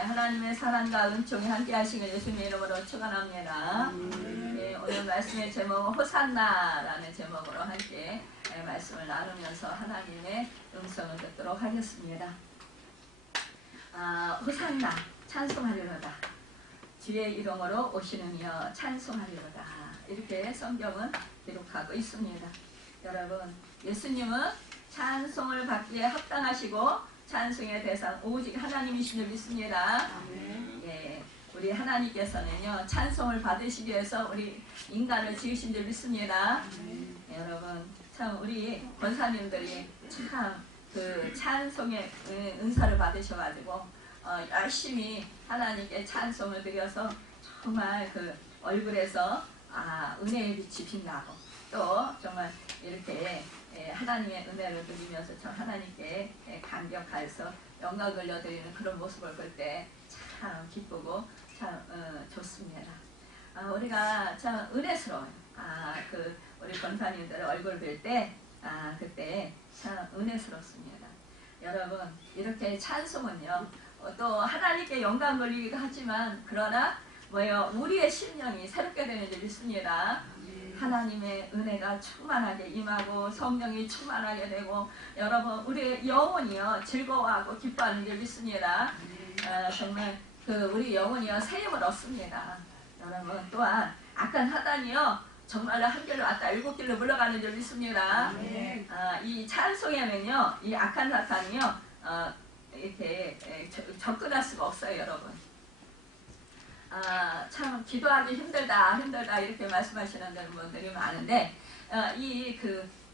하나님의 사랑과 은총이 함께 하시길 예수님의 이름으로 축원합니다. 네, 오늘 말씀의 제목은 호산나라는 제목으로 함께 말씀을 나누면서 하나님의 음성을 듣도록 하겠습니다. 호산나 찬송하리로다. 주의 이름으로 오시는 이여 찬송하리로다. 이렇게 성경은 기록하고 있습니다. 여러분, 예수님은 찬송을 받기에 합당하시고 찬송의 대상 오직 하나님이신 줄 믿습니다. 예, 우리 하나님께서는요 찬송을 받으시기 위해서 우리 인간을 지으신 줄 믿습니다. 여러분, 참 우리 권사님들이 참 그 찬송의 은사를 받으셔가지고 열심히 하나님께 찬송을 드려서 정말 그 얼굴에서 은혜의 빛이 빛나고 또 정말 이렇게 하나님의 은혜를 누리면서 참 하나님께 감격하여서 영광을 돌려드리는 그런 모습을 볼 때 참 기쁘고 참 좋습니다. 우리가 참 은혜스러워요. 그 우리 권사님들 얼굴 볼 때 그때 참 은혜스럽습니다. 여러분, 이렇게 찬송은요 또 하나님께 영광 돌리기도 하지만 그러나 우리의 심령이 새롭게 되는 줄 믿습니다. 하나님의 은혜가 충만하게 임하고 성령이 충만하게 되고 여러분 우리의 영혼이요 즐거워하고 기뻐하는 줄 믿습니다. 정말 우리 영혼이요 새 힘을 얻습니다. 여러분, 또한 악한 사단이요 정말로 한 길로 왔다 일곱 길로 물러가는 줄 믿습니다. 이 찬송에는요 이 악한 사탄이요 이렇게 접근할 수가 없어요. 여러분, 참 기도하기 힘들다 이렇게 말씀하시는 분들이 많은데 이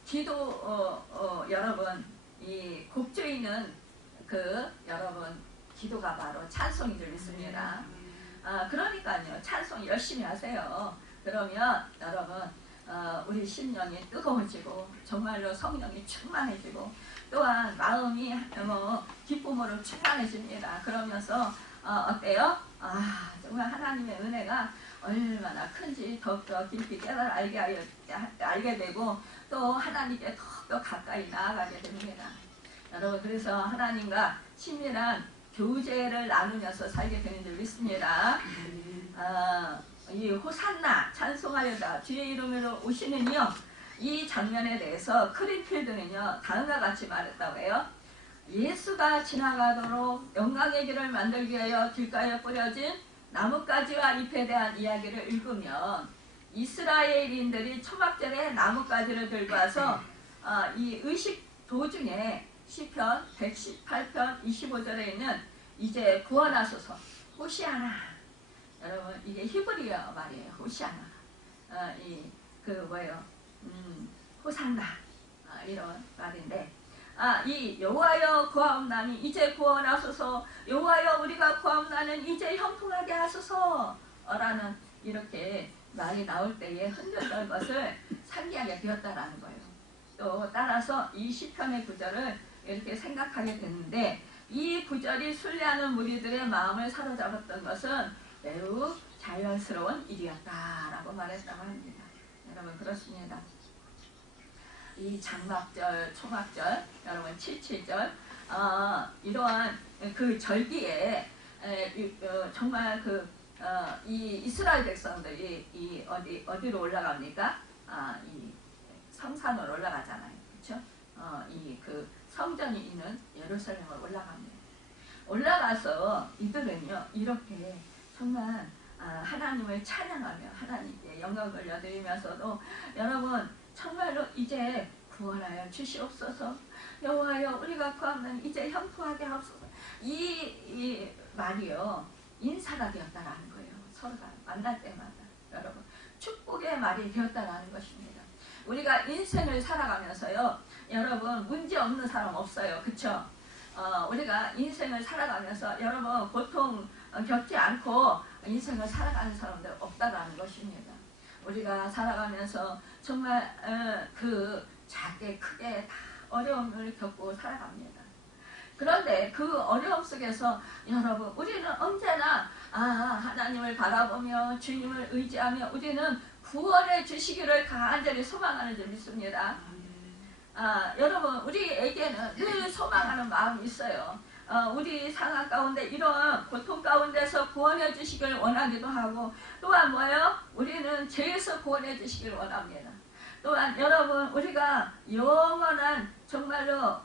기도 여러분, 이 곡조이는 여러분 기도가 바로 찬송인 줄 믿습니다. 그러니까요 찬송 열심히 하세요. 그러면 여러분 우리 심령이 뜨거워지고 정말로 성령이 충만해지고 또한 마음이 기쁨으로 충만해집니다. 그러면서 어때요? 정말 하나님의 은혜가 얼마나 큰지 더욱더 깊이 알게 되고 또 하나님께 더욱더 가까이 나아가게 됩니다. 여러분, 그래서 하나님과 친밀한 교제를 나누면서 살게 되는 줄 믿습니다. 이 호산나 찬송하려다 주의 이름으로 오시는 이여, 이 장면에 대해서 크린필드는요 다음과 같이 말했다고 해요. 예수가 지나가도록 영광의 길을 만들기 위하여 길가에 뿌려진 나뭇가지와 잎에 대한 이야기를 읽으면 이스라엘인들이 초막절에 나뭇가지를 들고 와서 이 의식 도중에 시편 118편 25절에 있는 이제 구원하소서 호시아나, 여러분 이게 히브리어 말이에요. 호시아나, 호산나 이런 말인데 이 여호와여 구하옵나니 이제 구원하소서, 여호와여 우리가 구하옵나는 이제 형통하게 하소서 라는 이렇게 말이 나올 때에 흔들던 것을 상기하게 되었다라는 거예요. 또 따라서 이 시편의 구절을 이렇게 생각하게 됐는데 이 구절이 순례하는 무리들의 마음을 사로잡았던 것은 매우 자연스러운 일이었다라고 말했다고 합니다. 여러분, 그렇습니다. 이 장막절, 초막절, 여러분 77절 이러한 그 절기에 정말 이 이스라엘 백성들이 어디로 올라갑니까? 이 성산으로 올라가잖아요, 그렇죠? 이 성전이 있는 예루살렘으로 올라갑니다. 올라가서 이들은요 이렇게 정말 하나님을 찬양하며 하나님께 영광을 돌려드리면서도 여러분 정말로 이제 구원하여 주시옵소서, 여호와여 우리가 구하면 이제 형통하게 하옵소서. 이 말이요 인사가 되었다라는 거예요. 서로가 만날 때마다 여러분 축복의 말이 되었다라는 것입니다. 우리가 인생을 살아가면서요 여러분 문제없는 사람 없어요, 그쵸? 우리가 인생을 살아가면서 여러분 고통 겪지 않고 인생을 살아가는 사람들 없다라는 것입니다. 우리가 살아가면서 정말 작게 크게 다 어려움을 겪고 살아갑니다. 그런데 그 어려움 속에서 여러분 우리는 언제나 하나님을 바라보며 주님을 의지하며 우리는 구원해 주시기를 간절히 소망하는 줄 믿습니다. 여러분 우리에게는 늘 소망하는 마음이 있어요. 우리 상황 가운데 이런 고통 가운데서 구원해 주시길 원하기도 하고 또한 뭐예요? 우리는 죄에서 구원해 주시길 원합니다. 또한 여러분 우리가 영원한 정말로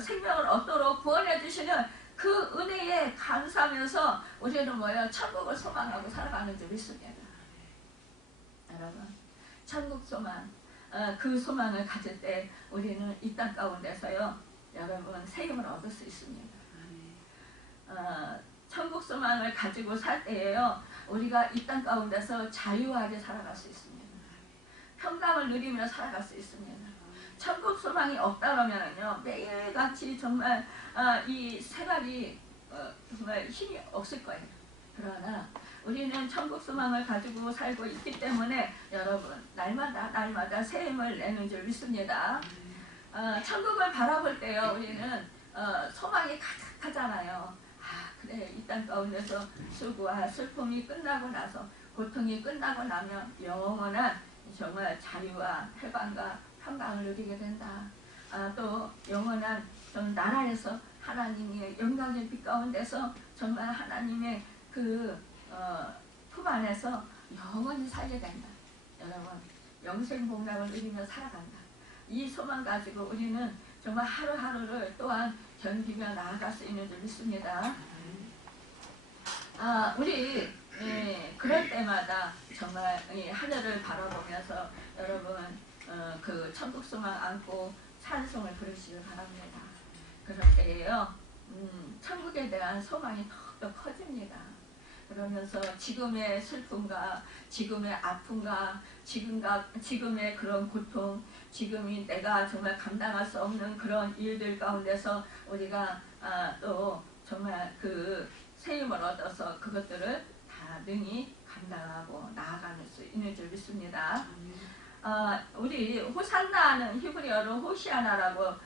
생명을 얻도록 구원해 주시는 그 은혜에 감사하면서 우리는 뭐예요? 천국을 소망하고 살아가는 줄 믿습니다. 여러분 천국 소망 그 소망을 가질 때 우리는 이 땅 가운데서요 여러분 세임을 얻을 수 있습니다. 천국 소망을 가지고 살 때에요 우리가 이 땅 가운데서 자유하게 살아갈 수 있습니다. 평강을 누리며 살아갈 수 있습니다. 천국 소망이 없다 그러면요 매일같이 정말 이 생활이 정말 힘이 없을 거예요. 그러나 우리는 천국 소망을 가지고 살고 있기 때문에 여러분 날마다 새 힘을 내는 줄 믿습니다. 천국을 바라볼 때요 우리는 소망이 가득하잖아요. 그래 이 땅 가운데서 수고와 슬픔이 끝나고 나서 고통이 끝나고 나면 영원한 정말 자유와 해방과 평강을 누리게 된다. 또 영원한 나라에서 하나님의 영광의 빛 가운데서 정말 하나님의 그 품 안에서 영원히 살게 된다. 여러분 영생복락을 누리며 살아간다. 이 소망 가지고 우리는 정말 하루하루를 또한 견디며 나아갈 수 있는 줄 믿습니다. 우리 그럴 때마다 정말 하늘을 바라보면서 여러분 그 천국 소망 안고 찬송을 부르시길 바랍니다. 그럴 때에요 천국에 대한 소망이 더욱더 커집니다. 그러면서 지금의 슬픔과 지금의 아픔과 지금의 그런 고통, 지금이 내가 정말 감당할 수 없는 그런 일들 가운데서 우리가 또 정말 그 세임을 얻어서 그것들을 다 능히 감당하고 나아가는 수 있는 줄 믿습니다. 우리 호산나는 히브리어로 호시아나라고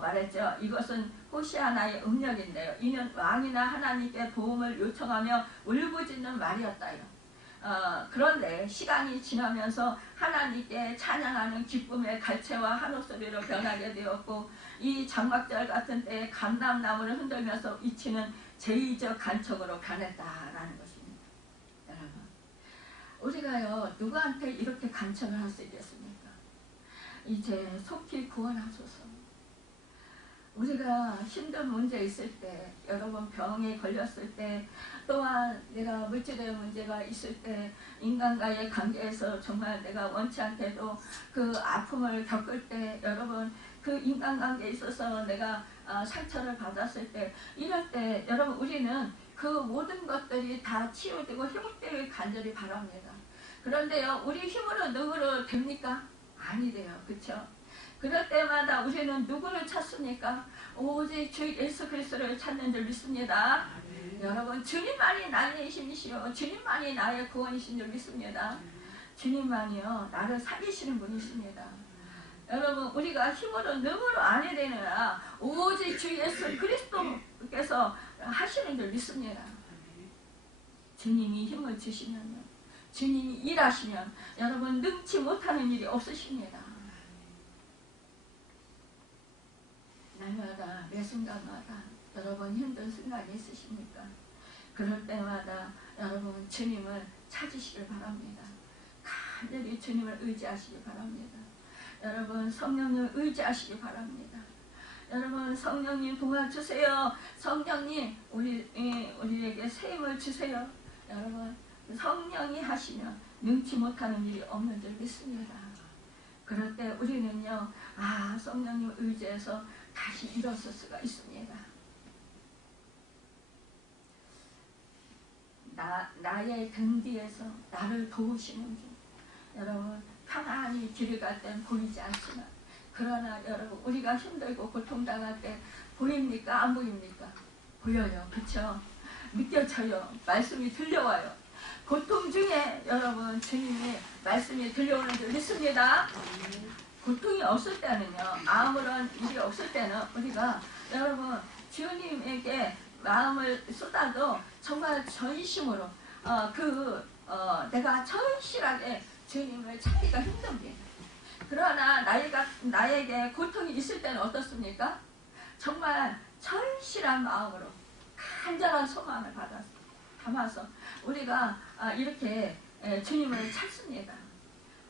말했죠. 이것은 호시아나의 음력인데요. 이는 왕이나 하나님께 도움을 요청하며 울부짖는 말이었다요. 그런데 시간이 지나면서 하나님께 찬양하는 기쁨의 갈채와 한옥소리로 변하게 되었고 이 장막절 같은 때에 감람나무를 흔들면서 잊히는 제의적 간척으로 변했다라는 것입니다. 여러분 우리가요 누구한테 이렇게 간척을 할 수 있겠습니까? 이제 속히 구원하소서. 우리가 힘든 문제 있을 때 여러분 병에 걸렸을 때 또한 내가 물질의 문제가 있을 때 인간과의 관계에서 정말 내가 원치 않게도 그 아픔을 겪을 때 여러분 그 인간관계에 있어서 내가 상처를 받았을 때 이럴 때 여러분 우리는 그 모든 것들이 다 치유되고 회복되길 간절히 바랍니다. 그런데요 우리 힘으로 누구로 됩니까? 아니 돼요. 그렇죠? 그럴 때마다 우리는 누구를 찾습니까? 오직 주 예수 그리스도를 찾는 줄 믿습니다. 여러분 주님만이 나의 힘이시요 주님만이 나의 구원이신 줄 믿습니다. 주님만이요 나를 살리시는 분이십니다. 여러분 우리가 힘으로 능으로 아니 되느라 오직 주 예수 그리스도께서 하시는 줄 믿습니다. 주님이 힘을 주시면요 주님이 일하시면 여러분 능치 못하는 일이 없으십니다. 날마다 매 순간마다 여러분 힘든 순간이 있으십니까? 그럴 때마다 여러분 주님을 찾으시길 바랍니다. 간절히 주님을 의지하시기 바랍니다. 여러분 성령님을 의지하시기 바랍니다. 여러분 성령님 도와주세요. 성령님 우리에게 새 힘을 주세요. 여러분 성령이 하시면 능치 못하는 일이 없는 줄 믿습니다. 그럴 때 우리는요 성령님을 의지해서 다시 일어설 수가 있습니다. 나의 등 뒤에서 나를 도우시는 분 여러분 평안히 길을 갈 땐 보이지 않지만 그러나 여러분 우리가 힘들고 고통당할 때 보입니까? 안 보입니까? 보여요. 그쵸? 느껴져요. 말씀이 들려와요. 고통 중에 여러분 주님의 말씀이 들려오는 줄 믿습니다. 고통이 없을 때는요 아무런 일이 없을 때는 우리가 여러분 주님에게 마음을 쏟아도 정말 전심으로 내가 절실하게 주님을 찾기가 힘듭니다. 그러나 나에게 고통이 있을 때는 어떻습니까? 정말 절실한 마음으로 간절한 소망을 담아서 우리가 이렇게 주님을 찾습니다.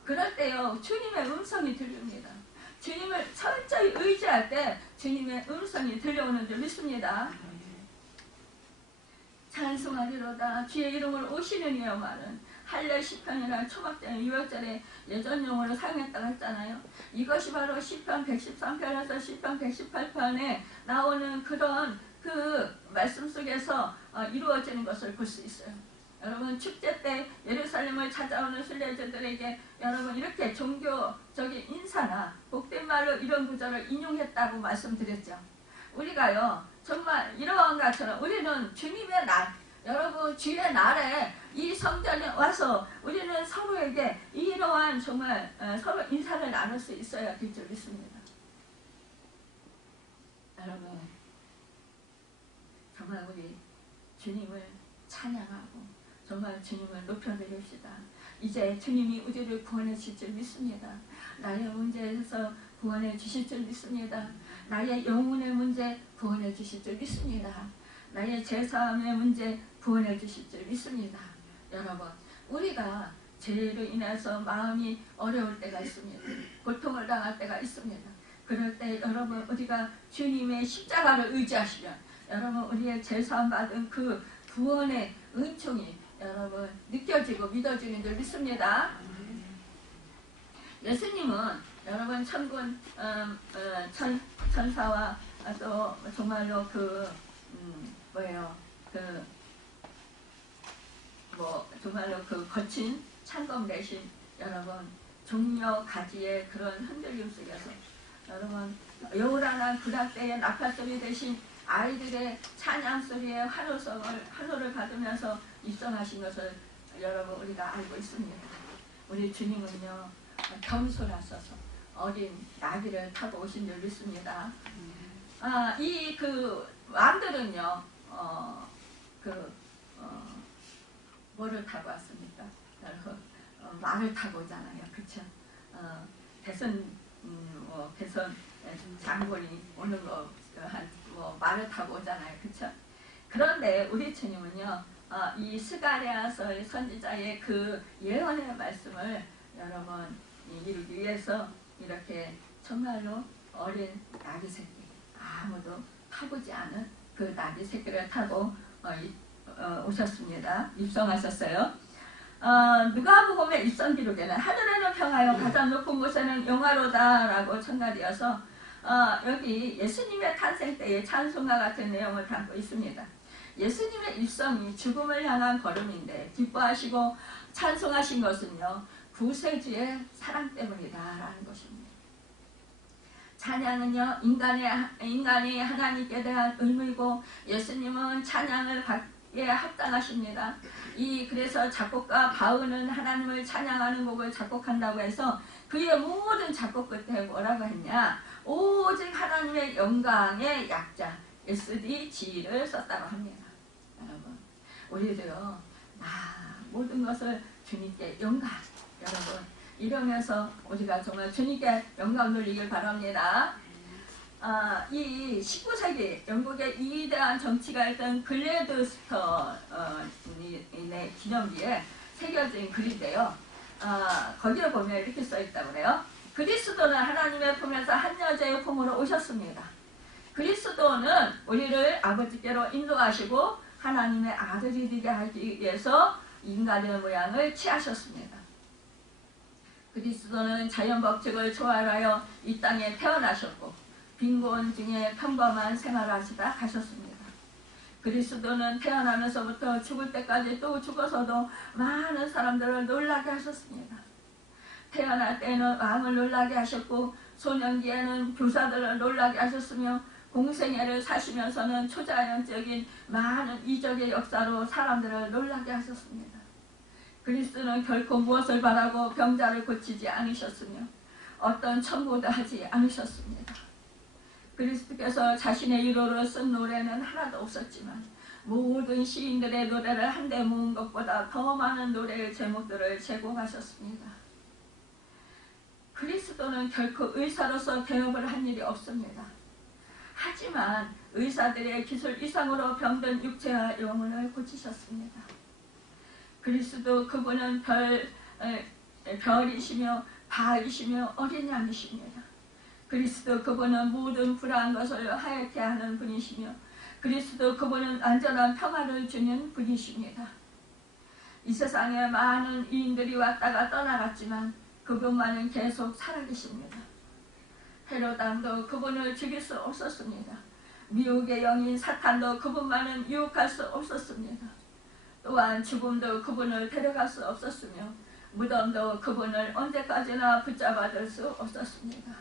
그럴 때요 주님의 음성이 들립니다. 주님을 철저히 의지할 때 주님의 음성이 들려오는 줄 믿습니다. 찬송하리로다 주의 이름으로 오시는 이여 말은 할례 시편이나 초막절 6월절에 예전용어로 사용했다고 했잖아요. 이것이 바로 시편 113편에서 시편 118편에 나오는 그런 그 말씀 속에서 이루어지는 것을 볼 수 있어요. 여러분 축제 때 예루살렘을 찾아오는 순례자들에게 여러분 이렇게 종교적인 인사나 복된 말로 이런 구절을 인용했다고 말씀드렸죠. 우리가요 정말 이러한 것처럼 우리는 주님의 날, 여러분 주의 날에 이 성전에 와서 우리는 서로에게 이러한 정말 서로 인사를 나눌 수 있어야 될 줄 믿습니다. 여러분 정말 우리 주님을 찬양하고 정말 주님을 높여드립시다. 이제 주님이 우리를 구원해 주실 줄 믿습니다. 나의 문제에서 구원해 주실 줄 믿습니다. 나의 영혼의 문제 구원해 주실 줄 믿습니다. 나의 죄사함의 문제 구원해 주실 줄 믿습니다. 여러분 우리가 죄로 인해서 마음이 어려울 때가 있습니다. 고통을 당할 때가 있습니다. 그럴 때 여러분 우리가 주님의 십자가를 의지하시면 여러분 우리의 죄사함 받은 그 구원의 은총이 여러분 느껴지고 믿어지는 줄 믿습니다. 예수님은 여러분 천군 천사와 또 정말로 정말로 그 거친 찬검 대신 여러분 종려 가지의 그런 흔들림 속에서 여러분 여우랑한 구락 때의 나팔 소리 대신 아이들의 찬양 소리에 환호를 받으면서 입성하신 것을 여러분 우리가 알고 있습니다. 우리 주님은요 겸손하셔서 어린 나귀를 타고 오신 줄 믿습니다. 이 그 왕들은요 뭐를 타고 왔습니까? 말을 타고 오잖아요, 그렇죠? 대선 장군이 오는 거 말을 타고 오잖아요, 그렇죠? 그런데 우리 주님은요, 이 스가랴서의 선지자의 그 예언의 말씀을 여러분 이루기 위해서 이렇게 정말로 어린 나귀 새끼, 아무도 타보지 않은 그 나귀 새끼를 타고 오셨습니다. 입성하셨어요. 누가복음의 입성 기록에는 하늘에는 평하여 가장 높은 곳에는 영화로다라고 첨가되어서 여기 예수님의 탄생 때의 찬송과 같은 내용을 담고 있습니다. 예수님의 입성이 죽음을 향한 걸음인데 기뻐하시고 찬송하신 것은요 구세주의 사랑 때문이다라는 것입니다. 찬양은요 인간이 하나님께 대한 의무이고 예수님은 찬양을 받기에 합당하십니다. 그래서 작곡가 바울은 하나님을 찬양하는 곡을 작곡한다고 해서 그의 모든 작곡 끝에 뭐라고 했냐, 오직 하나님의 영광의 약자 SDG를 썼다고 합니다. 여러분 우리도요 모든 것을 주님께 영광, 여러분 이러면서 우리가 정말 주님께 영광 돌리길 바랍니다. 이 19세기 영국의 위대한 정치가였던 글래드스터의 기념비에 새겨진 글인데요. 거기에 보면 이렇게 써있다고 그래요. 그리스도는 하나님의 품에서 한 여자의 품으로 오셨습니다. 그리스도는 우리를 아버지께로 인도하시고 하나님의 아들이 되게 하기 위해서 인간의 모양을 취하셨습니다. 그리스도는 자연법칙을 초월하여 이 땅에 태어나셨고 빈곤 중에 평범한 생활을 하시다 가셨습니다. 그리스도는 태어나면서부터 죽을 때까지 또 죽어서도 많은 사람들을 놀라게 하셨습니다. 태어날 때는 왕을 놀라게 하셨고 소년기에는 교사들을 놀라게 하셨으며 공생애를 사시면서는 초자연적인 많은 이적의 역사로 사람들을 놀라게 하셨습니다. 그리스도는 결코 무엇을 바라고 병자를 고치지 않으셨으며 어떤 청구도 하지 않으셨습니다. 그리스도께서 자신의 이로로 쓴 노래는 하나도 없었지만 모든 시인들의 노래를 한데 모은 것보다 더 많은 노래의 제목들을 제공하셨습니다. 그리스도는 결코 의사로서 대업을 한 일이 없습니다. 하지만 의사들의 기술 이상으로 병든 육체와 영혼을 고치셨습니다. 그리스도 그분은 별이시며 바이시며 어린 양이십니다. 그리스도 그분은 모든 불안한 것을 하얗게 하는 분이시며 그리스도 그분은 완전한 평화를 주는 분이십니다. 이 세상에 많은 이인들이 왔다가 떠나갔지만 그분만은 계속 살아계십니다. 헤롯 왕도 그분을 죽일 수 없었습니다. 미혹의 영인 사탄도 그분만은 유혹할 수 없었습니다. 또한 죽음도 그분을 데려갈 수 없었으며 무덤도 그분을 언제까지나 붙잡아둘 수 없었습니다.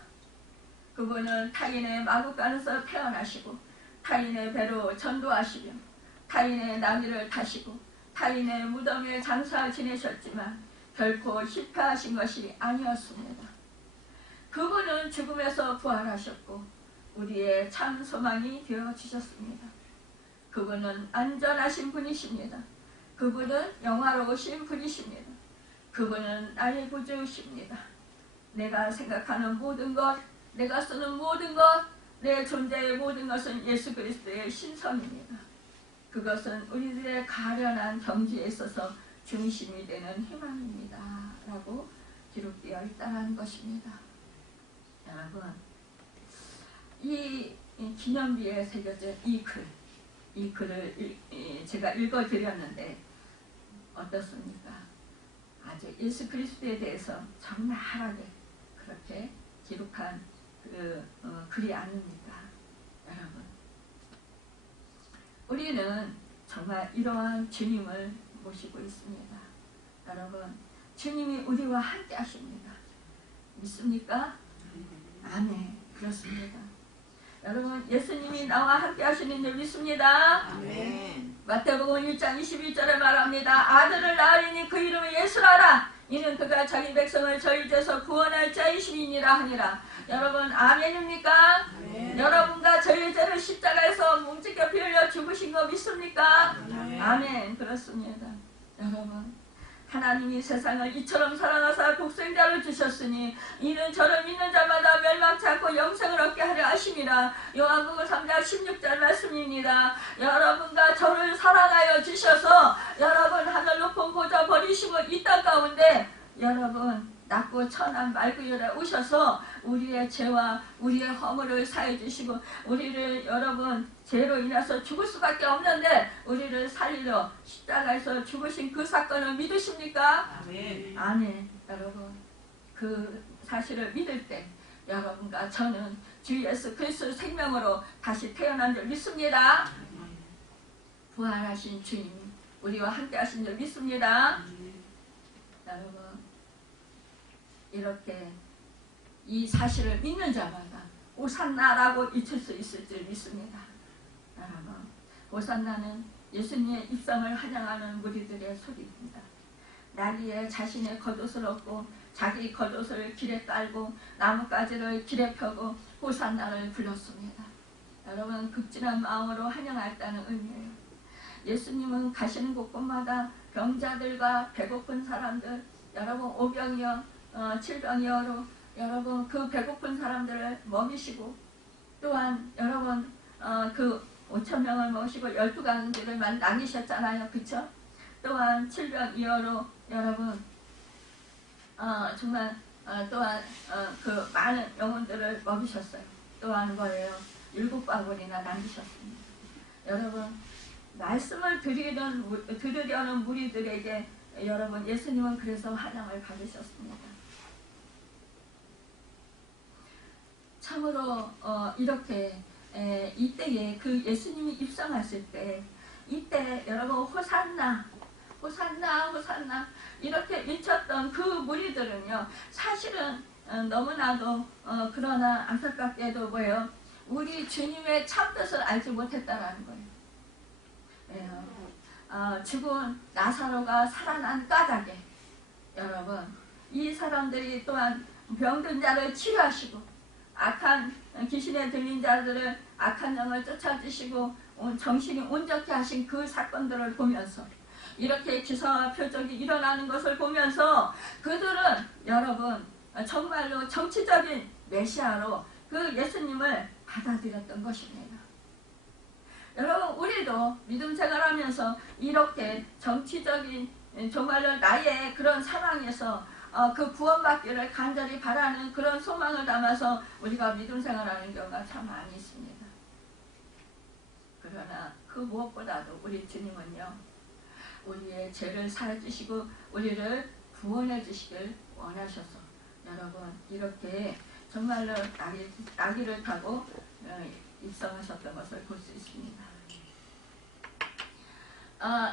그분은 타인의 마구간에서 태어나시고 타인의 배로 전도하시며 타인의 나귀를 타시고 타인의 무덤에 장사 지내셨지만 결코 실패하신 것이 아니었습니다. 그분은 죽음에서 부활하셨고 우리의 참 소망이 되어주셨습니다. 그분은 안전하신 분이십니다. 그분은 영화로우신 분이십니다. 그분은 나의 구주이십니다. 내가 생각하는 모든 것, 내가 쓰는 모든 것, 내 존재의 모든 것은 예수 그리스도의 신성입니다. 그것은 우리들의 가련한 경지에 있어서 중심이 되는 희망입니다. 라고 기록되어 있다는 것입니다. 여러분, 이 기념비에 새겨진 이 글을 제가 읽어드렸는데 어떻습니까? 아주 예수 그리스도에 대해서 적나라하게 그렇게 기록한 글이 아닙니까? 여러분, 우리는 정말 이러한 주님을 모시고 있습니다. 여러분, 주님이 우리와 함께 하십니다. 믿습니까? 아멘. 그렇습니다. 여러분, 예수님이 나와 함께 하시는 줄 믿습니다. 아멘. 마태복음 1장 21절에 말합니다. 아들을 낳으리니 그 이름을 예수라라. 이는 그가 자기 백성을 저희 죄에서 구원할 자이심이니라 하니라. 여러분, 아멘입니까? 아멘. 여러분과 저희 죄를 십자가에서 뭉치게 피 흘려 죽으신 거 믿습니까? 아멘. 아멘. 그렇습니다. 여러분, 하나님이 세상을 이처럼 사랑하사 독생자를 주셨으니 이는 저를 믿는 자마다 멸망치 않고 영생을 얻게 하려 하심이라. 요한복음 3장 16절 말씀입니다. 여러분과 저를 사랑하여 주셔서 여러분 하늘 높은 보좌 버리시고 이 땅 가운데 여러분 낮고 천한 말구유에 오셔서 우리의 죄와 우리의 허물을 사해 주시고 우리를 여러분 죄로 인해서 죽을 수밖에 없는데 우리를 살리려 십자가에서 죽으신 그 사건을 믿으십니까? 아멘. 아멘. 여러분, 그 사실을 믿을 때 여러분과 저는 주 예수 그리스도 생명으로 다시 태어난 줄 믿습니다. 부활하신 주님 우리와 함께 하신 줄 믿습니다. 여러분, 이렇게 이 사실을 믿는 자마다 오산나라고 외칠 수 있을 줄 믿습니다. 여러분, 오산나는 예수님의 입성을 환영하는 무리들의 소리입니다. 나귀에 자신의 겉옷을 얻고 자기 겉옷을 길에 깔고 나뭇가지를 길에 펴고 호산나를 불렀습니다. 여러분, 극진한 마음으로 환영했다는 의미예요. 예수님은 가시는 곳곳마다 병자들과 배고픈 사람들, 여러분 오병이어, 칠병이어로 여러분 그 배고픈 사람들을 먹이시고 또한 여러분 그 5,000명을 먹이시고 12강들을 남기셨잖아요. 그쵸? 또한 칠병이어로 여러분 정말 또한 그 많은 영혼들을 먹이셨어요. 또한 뭐예요? 7바구니나 남기셨습니다. 여러분, 말씀을 들으려는 무리들에게 여러분 예수님은 그래서 환영을 받으셨습니다. 참으로 이렇게 이때에 그 예수님이 입성했을 때 이때 여러분 호산나 호산나 호산나 이렇게 외쳤던 그 무리들은요 사실은 너무나도 그러나 안타깝게도 뭐예요? 우리 주님의 참뜻을 알지 못했다라는 거예요. 죽은 나사로가 살아난 까닭에 여러분 이 사람들이 또한 병든 자를 치료하시고 악한 귀신에 들린 자들을 악한 영을 쫓아주시고 정신이 온전케 하신 그 사건들을 보면서 이렇게 기사와 표적이 일어나는 것을 보면서 그들은 여러분 정말로 정치적인 메시아로 그 예수님을 받아들였던 것입니다. 여러분, 우리도 믿음 생활하면서 이렇게 정치적인 정말로 나의 그런 상황에서 그 구원받기를 간절히 바라는 그런 소망을 담아서 우리가 믿음 생활하는 경우가 참 많이 있습니다. 그러나 그 무엇보다도 우리 주님은요, 우리의 죄를 사해주시고 우리를 구원해 주시길 원하셔서 여러분 이렇게 정말로 나귀를 타고 입성하셨던 것을 볼 수 있습니다.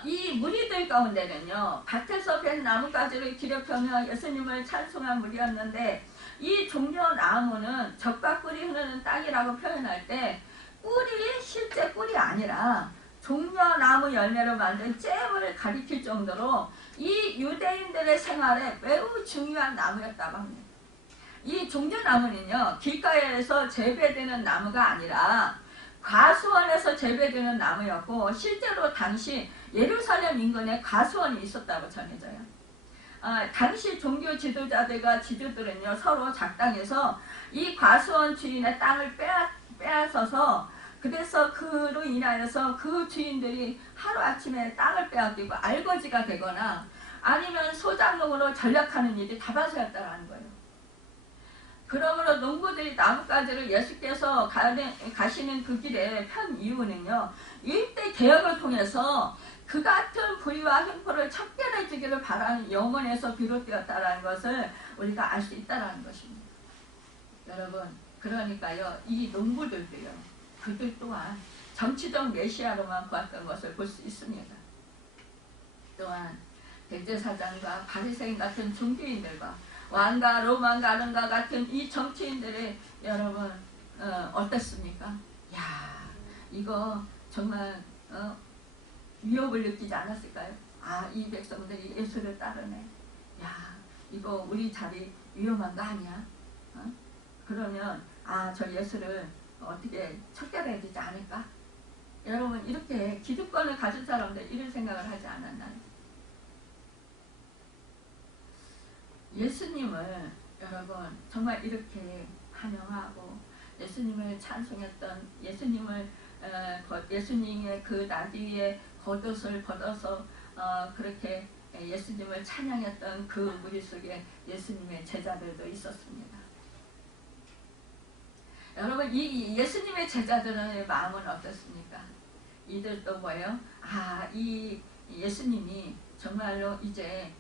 이 무리들 가운데는요, 밭에서 벤 나뭇가지를 길에 펴며 예수님을 찬송한 무리였는데, 이 종려 나무는 젖과 꿀이 흐르는 땅이라고 표현할 때 꿀이 실제 꿀이 아니라 종려 나무 열매로 만든 잼을 가리킬 정도로 이 유대인들의 생활에 매우 중요한 나무였다고 합니다. 이 종려나무는요, 길가에서 재배되는 나무가 아니라 과수원에서 재배되는 나무였고, 실제로 당시 예루살렘 인근에 과수원이 있었다고 전해져요. 당시 종교 지도자들과 지주들은요, 서로 작당해서 이 과수원 주인의 땅을 빼앗아서, 그래서 그로 인하여서 그 주인들이 하루아침에 땅을 빼앗기고 알거지가 되거나 아니면 소작농으로 전락하는 일이 다반사였다는 거예요. 그러므로 농부들이 나뭇가지를 예수께서 가시는 그 길에 편 이유는요, 일대 개혁을 통해서 그 같은 불의와 횡포를 척결해 주기를 바라는 염원에서 비롯되었다는 것을 우리가 알 수 있다는 것입니다. 여러분, 그러니까요, 이 농부들도요, 그들 또한 정치적 메시아로만 보았던 것을 볼 수 있습니다. 또한 대제사장과 바리새인 같은 종교인들과 왕과 로마 가는가 같은 이 정치인들의 여러분 어떻습니까? 야, 이거 정말 위협을 느끼지 않았을까요? 이 백성들이 예수를 따르네. 야, 이거 우리 자리 위험한 거 아니야? 그러면 저 예수를 어떻게 척결해야 되지 않을까? 여러분, 이렇게 기득권을 가진 사람들 이런 생각을 하지 않았나요? 예수님을 여러분 정말 이렇게 환영하고 예수님을 찬송했던, 예수님의 그 나귀의 겉옷을 벗어서 그렇게 예수님을 찬양했던 그 무리 속에 예수님의 제자들도 있었습니다. 여러분, 이 예수님의 제자들의 마음은 어떻습니까? 이들도 뭐예요? 이 예수님이 정말로 이제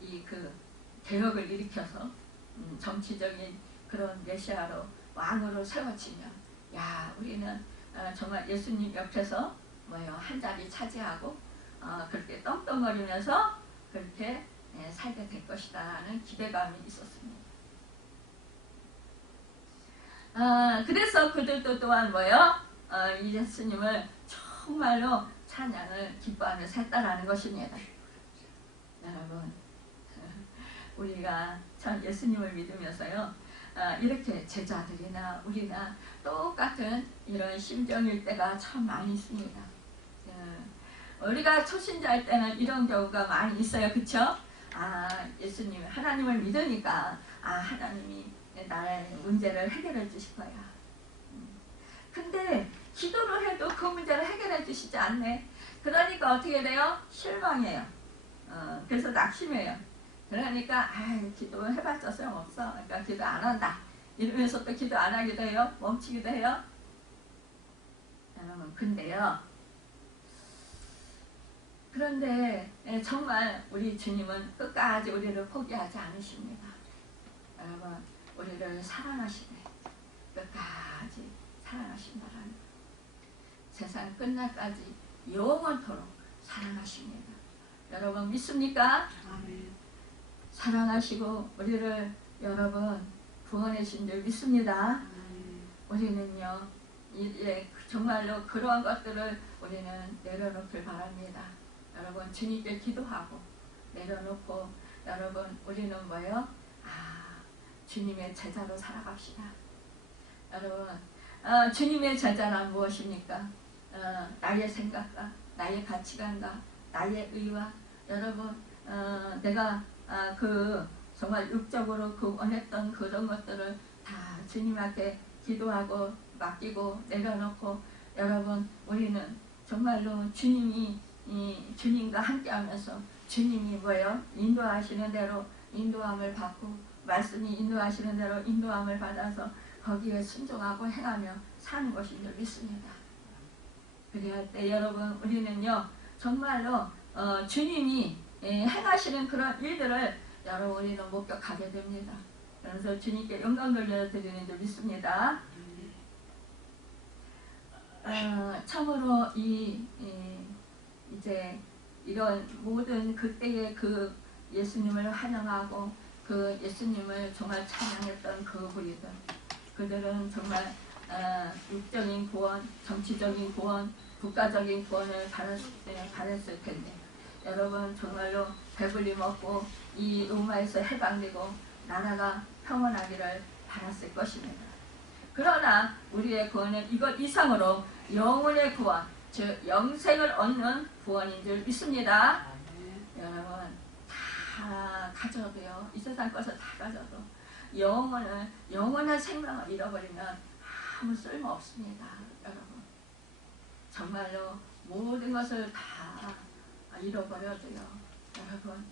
이 그 개혁을 일으켜서 정치적인 그런 메시아로 왕으로 세워지면, 야, 우리는 정말 예수님 옆에서 뭐예요? 한 자리 차지하고 그렇게 떵떵거리면서 그렇게 살게 될 것이다라는 기대감이 있었습니다. 그래서 그들도 또한 뭐예요? 이 예수님을 정말로 찬양을 기뻐하면서 했다라는 것입니다. 여러분, 우리가 참 예수님을 믿으면서요, 이렇게 제자들이나 우리나 똑같은 이런 심정일 때가 참 많이 있습니다. 우리가 초신자일 때는 이런 경우가 많이 있어요. 그쵸? 예수님, 하나님을 믿으니까 하나님이 나의 문제를 해결해 주실 거야. 근데 기도를 해도 그 문제를 해결해 주시지 않네. 그러니까 어떻게 돼요? 실망해요. 그래서 낙심해요. 그러니까 기도를 해봤자 소용없어. 그러니까 기도 안 한다. 이러면서 또 기도 안 하기도 해요. 멈추기도 해요. 여러분, 근데요, 그런데 정말 우리 주님은 끝까지 우리를 포기하지 않으십니다. 여러분, 우리를 사랑하시네. 끝까지 사랑하신다라는 것. 세상 끝날까지 영원토록 사랑하십니다. 여러분, 믿습니까? 아멘. 사랑하시고 우리를 여러분 구원해 주신 줄 믿습니다. 우리는요, 이제 정말로 그러한 것들을 우리는 내려놓길 바랍니다. 여러분, 주님께 기도하고 내려놓고, 여러분, 우리는 뭐예요? 주님의 제자로 살아갑시다. 여러분, 주님의 제자란 무엇입니까? 나의 생각과 나의 가치관과 나의 의와, 여러분, 내가 정말 육적으로 원했던 그런 것들을 다 주님 앞에 기도하고 맡기고 내려놓고 여러분 우리는 정말로 주님이 주님과 함께하면서 주님이 뭐예요? 인도하시는 대로 인도함을 받고 말씀이 인도하시는 대로 인도함을 받아서 거기에 순종하고 행하며 사는 것인 줄 믿습니다. 그래야 때 여러분 우리는요 정말로 주님이 행하시는 그런 일들을 여러분 우리는 목격하게 됩니다. 그래서 주님께 영광 돌려드리는 줄 믿습니다. 참으로 이제 이런 모든 그때의 그 예수님을 환영하고 그 예수님을 정말 찬양했던 그 우리들, 그들은 정말 육적인 구원, 정치적인 구원, 국가적인 구원을 받았을 텐데 여러분 정말로 배불리 먹고 이 로마에서 해방되고 나라가 평온하기를 바랐을 것입니다. 그러나 우리의 구원은 이것 이상으로 영혼의 구원, 즉 영생을 얻는 구원인 줄 믿습니다. 여러분 다 가져도요, 이 세상 것을 다 가져도 영원한 생명을 잃어버리면 아무 쓸모 없습니다. 여러분 정말로 모든 것을 다 잃어버려도요, 여러분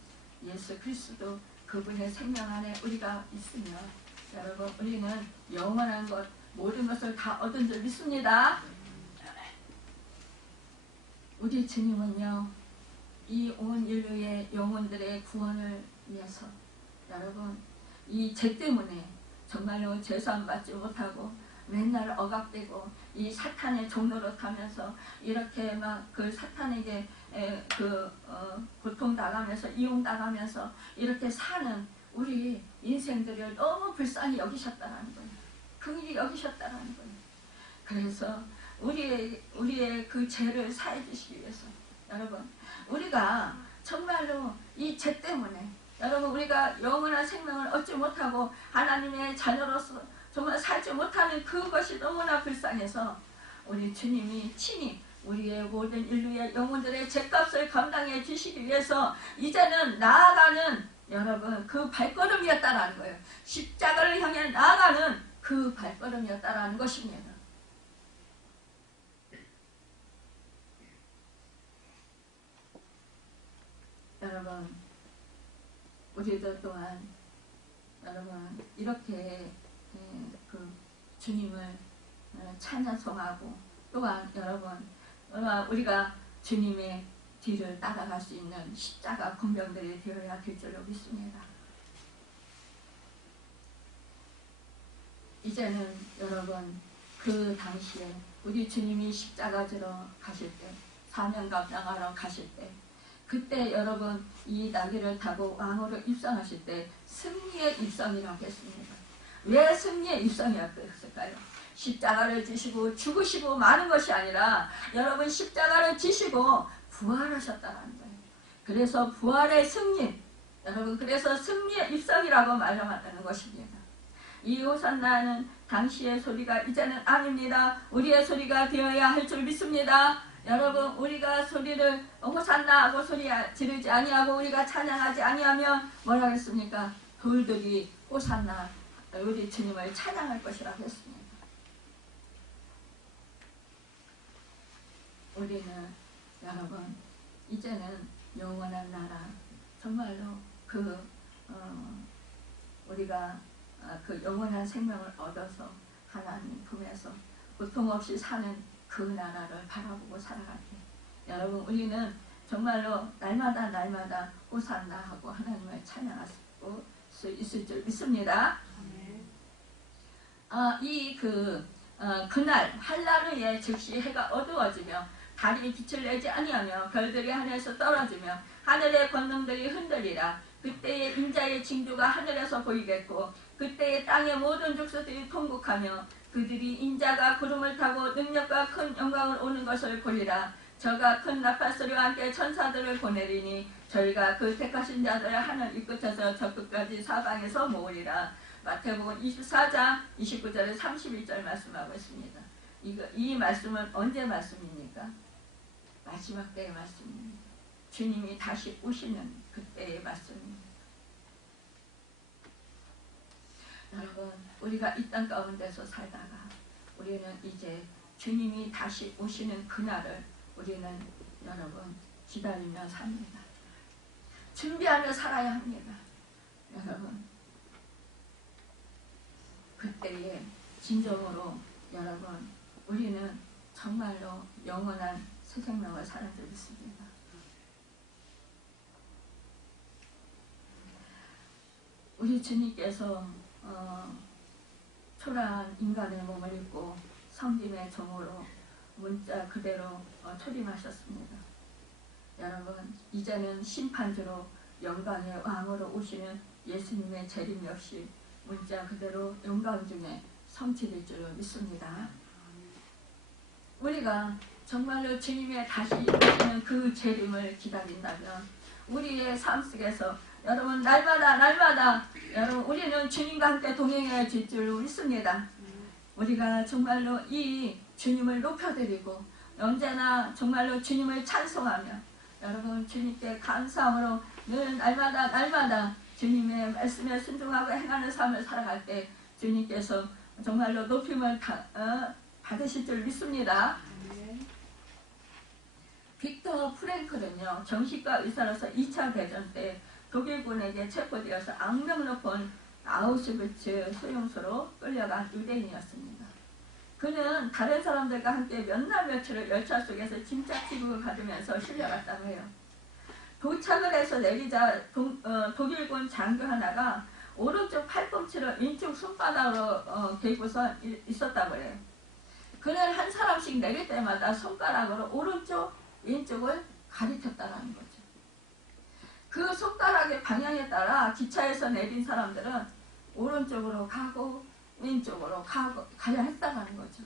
예수 그리스도 그분의 생명 안에 우리가 있으면 여러분 우리는 영원한 것 모든 것을 다 얻은 줄 믿습니다. 우리 주님은요 이 온 인류의 영혼들의 구원을 위해서 여러분 이 죄 때문에 정말로 죄사함 받지 못하고 맨날 억압되고 이 사탄의 종로로 타면서 이렇게 막 그 사탄에게 고통당하면서 이용당하면서 이렇게 사는 우리 인생들을 너무 불쌍히 여기셨다는 거예요. 긍휼히 여기셨다는 거예요. 그래서 우리의 그 죄를 사해 주시기 위해서 여러분 우리가 정말로 이 죄 때문에 여러분 우리가 영원한 생명을 얻지 못하고 하나님의 자녀로서 정말 살지 못하는 그것이 너무나 불쌍해서 우리 주님이 친히 우리의 모든 인류의 영혼들의 죄값을 감당해 주시기 위해서 이제는 나아가는 여러분 그 발걸음이었다라는 거예요. 십자가를 향해 나아가는 그 발걸음이었다라는 것입니다. 여러분 우리들 또한 여러분 이렇게 그 주님을 찬양하고 또한 여러분 우리가 주님의 뒤를 따라갈 수 있는 십자가 군병들이 되어야 될 줄로 믿습니다. 이제는 여러분 그 당시에 우리 주님이 십자가 지러 가실 때 사명 감당하러 가실 때 그때 여러분 이 나귀를 타고 왕으로 입성하실 때 승리의 입성이라고 했습니다. 왜 승리의 입성이었을까요? 십자가를 지시고 죽으시고 마는 것이 아니라 여러분 십자가를 지시고 부활하셨다는 거예요. 그래서 부활의 승리, 여러분 그래서 승리의 입성이라고 말하는 것입니다. 이 호산나는 당시의 소리가 이제는 아닙니다. 우리의 소리가 되어야 할 줄 믿습니다. 여러분 우리가 소리를 호산나 하고 소리 지르지 아니하고 우리가 찬양하지 아니하면 뭐라고 했습니까? 돌들이 호산나 우리 주님을 찬양할 것이라고 했습니다. 우리는 여러분 이제는 영원한 나라 정말로 우리가 그 영원한 생명을 얻어서 하나님 품에서 고통 없이 사는 그 나라를 바라보고 살아갈 때 여러분 우리는 정말로 날마다 호산나 하고 하나님을 찬양할 수 있을 줄 믿습니다. 그날 한라르에 즉시 해가 어두워지며 달이 빛을 내지 아니하며 별들이 하늘에서 떨어지며 하늘의 권능들이 흔들리라. 그때의 인자의 징조가 하늘에서 보이겠고 그때의 땅의 모든 족속들이 통곡하며 그들이 인자가 구름을 타고 능력과 큰 영광을 오는 것을 보리라. 저가 큰 나팔소리와 함께 천사들을 보내리니 저희가 그 택하신 자들을 하늘 이 끝에서 저 끝까지 사방에서 모으리라. 마태복음 24장 29절에 31절 말씀하고 있습니다. 이 말씀은 언제 말씀입니까? 마지막 때의 말씀입니다. 주님이 다시 오시는 그때의 말씀입니다. 여러분 우리가 이 땅 가운데서 살다가 우리는 이제 주님이 다시 오시는 그날을 우리는 여러분 기다리며 삽니다. 준비하며 살아야 합니다. 여러분 그때에 진정으로 여러분 우리는 정말로 영원한 새 생명을 사는 줄 믿습니다. 우리 주님께서 초라한 인간의 몸을 입고 성김의 종으로 문자 그대로 초림하셨습니다. 여러분 이제는 심판주로 영광의 왕으로 오시는 예수님의 재림 역시 문자 그대로 영광 중에 성취될 줄 믿습니다. 우리가 정말로 주님의 다시 오시는 그 재림을 기다린다면 우리의 삶 속에서 여러분 날마다 여러분 우리는 주님과 함께 동행해야 될 줄 믿습니다. 우리가 정말로 이 주님을 높여드리고 언제나 정말로 주님을 찬송하며 여러분 주님께 감사함으로 늘 날마다 주님의 말씀에 순종하고 행하는 삶을 살아갈 때 주님께서 정말로 높임을 받으실 줄 믿습니다. 빅터 프랭클은요 정신과 의사로서 2차 대전 때 독일군에게 체포되어서 악명 높은 아우슈비츠 수용소로 끌려간 유대인이었습니다. 그는 다른 사람들과 함께 몇 날 며칠을 열차 속에서 짐짝 지국을 받으면서 실려갔다고 해요. 도착을 해서 내리자 독일군 장교 하나가 오른쪽 팔꿈치를 왼쪽 손바닥으로 대고서 있었다고 해요. 그는 한 사람씩 내릴 때마다 손가락으로 오른쪽 왼쪽을 가리켰다는 거죠. 그 손가락의 방향에 따라 기차에서 내린 사람들은 오른쪽으로 가고 왼쪽으로 가야 했다는 거죠.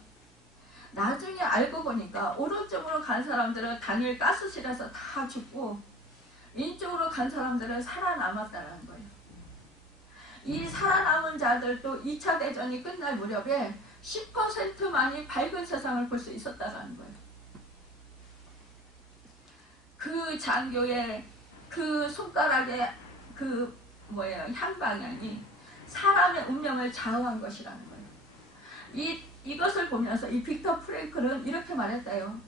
나중에 알고 보니까 오른쪽으로 간 사람들은 당일 가스실에서 다 죽고 왼쪽으로 간 사람들은 살아남았다는 거예요. 이 살아남은 자들도 2차 대전이 끝날 무렵에 10%만이 밝은 세상을 볼 수 있었다는 거예요. 그 장교의 그 손가락의 한 방향이 사람의 운명을 좌우한 것이라는 거예요. 이것을 보면서 이 빅터 프랭클은 이렇게 말했대요.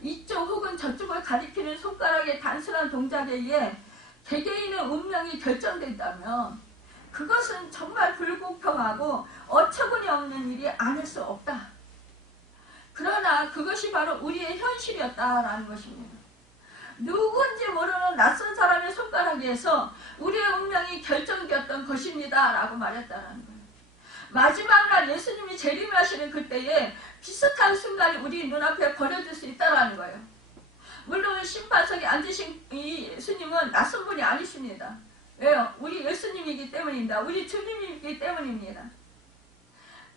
이쪽 혹은 저쪽을 가리키는 손가락의 단순한 동작에 의해 개개인의 운명이 결정된다면 그것은 정말 불공평하고 어처구니 없는 일이 아닐 수 없다. 그러나 그것이 바로 우리의 현실이었다라는 것입니다. 누군지 모르는 낯선 사람의 손가락에서 우리의 운명이 결정되었던 것입니다 라고 말했다는 거예요. 마지막 날 예수님이 재림하시는 그때에 비슷한 순간이 우리 눈앞에 벌어질 수 있다는 거예요. 물론 심판석에 앉으신 이 예수님은 낯선 분이 아니십니다. 왜요? 우리 예수님이기 때문입니다. 우리 주님이기 때문입니다.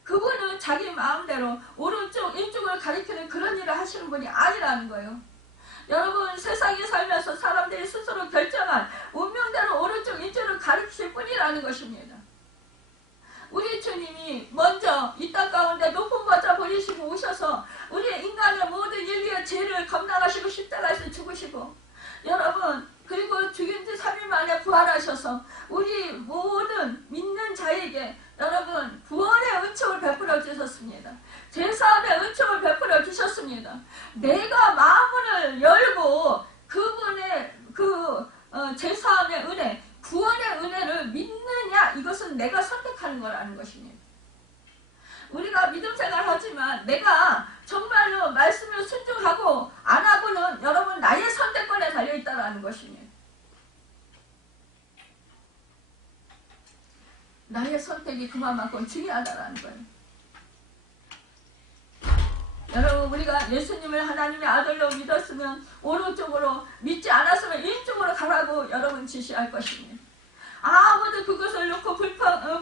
그분은 자기 마음대로 오른쪽 왼쪽을 가리키는 그런 일을 하시는 분이 아니라는 거예요. 여러분 세상에 살면서 사람들이 스스로 결정한 운명대로 오른쪽 왼쪽을 가리키실 뿐이라는 것입니다. 우리 주님이 먼저 이 땅 가운데 높은 보좌 버리시고 오셔서 우리 인간의 모든 인류의 죄를 감당하시고 십자가에서 죽으시고 여러분 그리고 죽은 지 3일 만에 부활하셔서 우리 모든 믿는 자에게 여러분 구원의 은총을 베풀어 주셨습니다. 제사함의 은총을 베풀어 주셨습니다. 내가 마음을 열고 그분의 제사함의 은혜 구원의 은혜를 믿느냐 이것은 내가 선택하는 거라는 것입니다. 우리가 믿음 생활 하지만 내가 정말로 말씀을 순종하고 안 하고는 여러분 나의 선택권에 달려있다는 것입니다. 나의 선택이 그만큼 중요하다는 거예요. 여러분 우리가 예수님을 하나님의 아들로 믿었으면 오른쪽으로 믿지 않았으면 왼쪽으로 가라고 여러분 지시할 것입니다. 아무도 그것을 놓고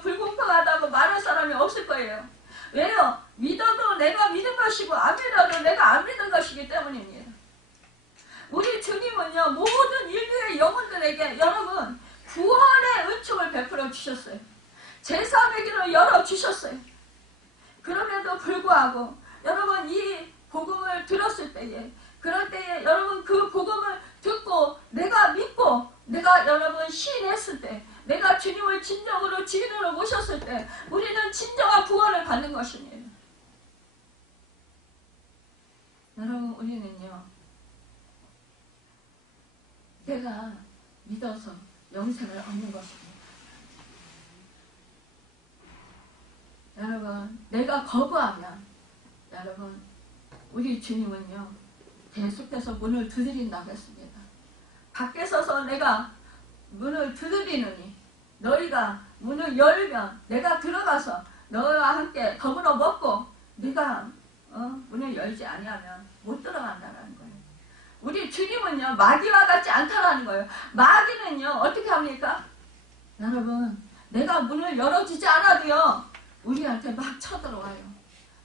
불공평하다고 말할 사람이 없을 거예요. 왜요? 믿어도 내가 믿은 것이고 안 믿어도 내가 안 믿은 것이기 때문입니다. 우리 주님은요 모든 인류의 영혼들에게 여러분 구원의 은총을 베풀어 주셨어요. 제3의 길을 열어주셨어요. 그럼에도 불구하고 여러분 이 복음을 들었을 때에 그럴 때에 여러분 그 복음을 듣고 내가 믿고 내가 여러분 시인했을 때 내가 주님을 진정으로 주인으로 모셨을 때 우리는 진정한 구원을 받는 것입니다. 내가 믿어서 영생을 얻는 것입니다. 여러분, 내가 거부하면 여러분, 우리 주님은요 계속해서 문을 두드린다고 했습니다. 밖에 서서 내가 문을 두드리느니 너희가 문을 열면 내가 들어가서 너와 함께 더불어 먹고 네가 문을 열지 아니하면 못 들어간다는 거예요. 우리 주님은요 마귀와 같지 않다라는 거예요. 마귀는요 어떻게 합니까? 여러분, 내가 문을 열어주지 않아도요 우리한테 막 쳐들어와요.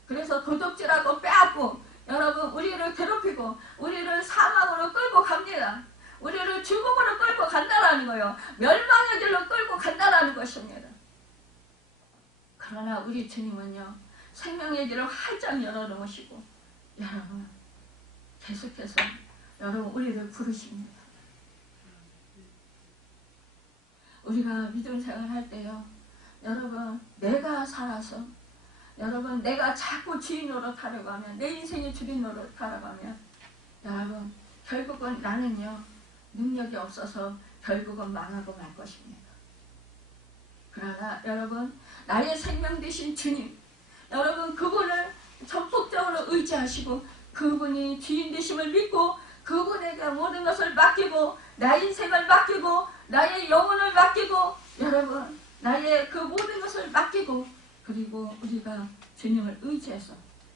그래서 도둑질하고 빼앗고 여러분 우리를 괴롭히고 우리를 사망으로 끌고 갑니다. 우리를 죽음으로 끌고 간다라는 거예요. 멸망의 길로 끌고 간다라는 것입니다. 그러나 우리 주님은요 생명의 길을 활짝 열어놓으시고 여러분 계속해서 여러분 우리를 부르십니다. 우리가 믿음 생활할 때요 여러분 내가 살아서 여러분 내가 자꾸 주인 노릇하려고 하면 내 인생의 주인 노릇하려고 하면 여러분 결국은 나는요 능력이 없어서 결국은 망하고 말 것입니다. 그러나 여러분 나의 생명 되신 주님 여러분 그분을 전폭적으로 의지하시고 그분이 주인 되심을 믿고 그분에게 모든 것을 맡기고 나의 인생을 맡기고 나의 영혼을 맡기고 여러분 나의 그 모든 것을 맡기고 그리고 우리가 주님을 의지해서